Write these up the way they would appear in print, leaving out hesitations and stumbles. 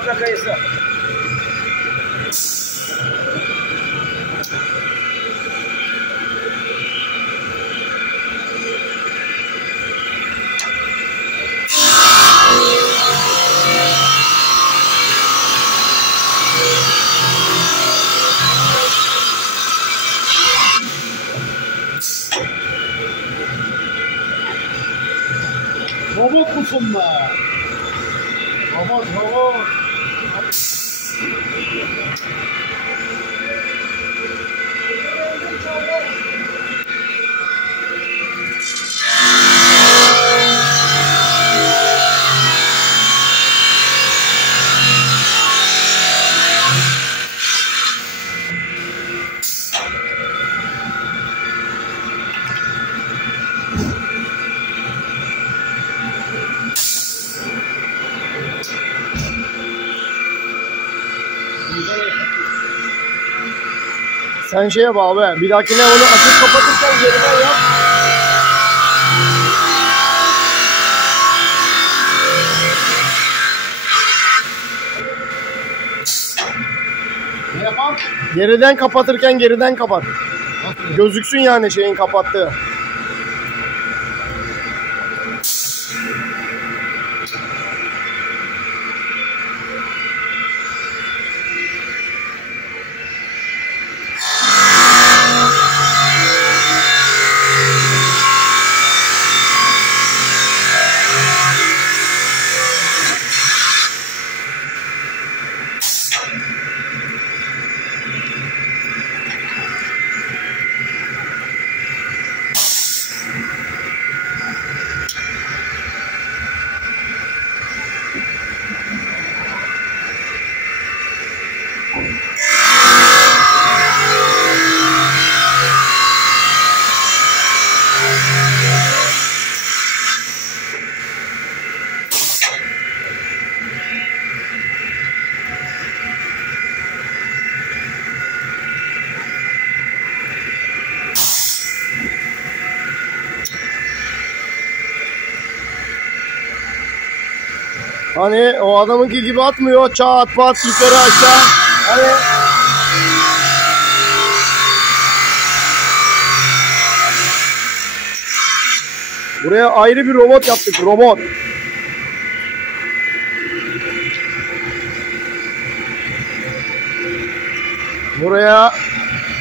fazla kayısı. Robot musun be? Robot, robot. Sen şey yap abi. Bir dahakine onu açıp kapatırken geriden yap. Ne yapalım? Geriden kapatırken geriden kapat. Gözüksün yani şeyin kapattığı. Hani o adamınki gibi atmıyor. Çat pat yukarı aşağı. Hani buraya ayrı bir robot yaptık. Robot. Buraya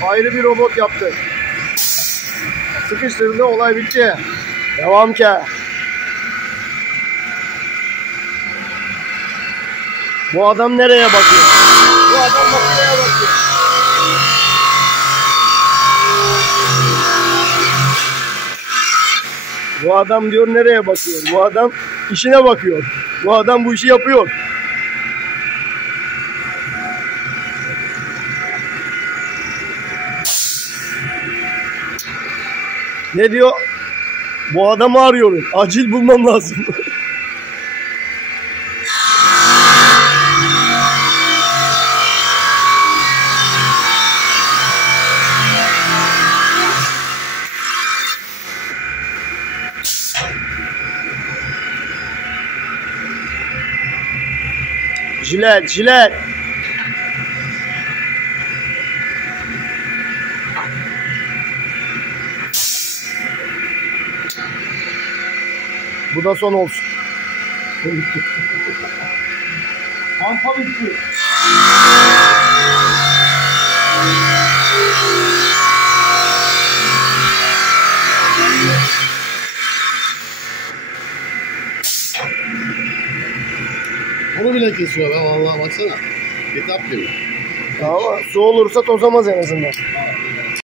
ayrı bir robot yaptık. Sıkıştırdı, olay bitti. Devam ki. Bu adam nereye bakıyor? Bu adam makineye bakıyor. Bu adam diyor nereye bakıyor? Bu adam işine bakıyor. Bu adam bu işi yapıyor. Ne diyor? Bu adamı arıyorum. Acil bulmam lazım. Jilet, jilet. Bu da son olsun. Kampa bitti. Onu bile kesiyor be vallahi baksana. Kitap gibi. Ama su olursa tozamaz en azından.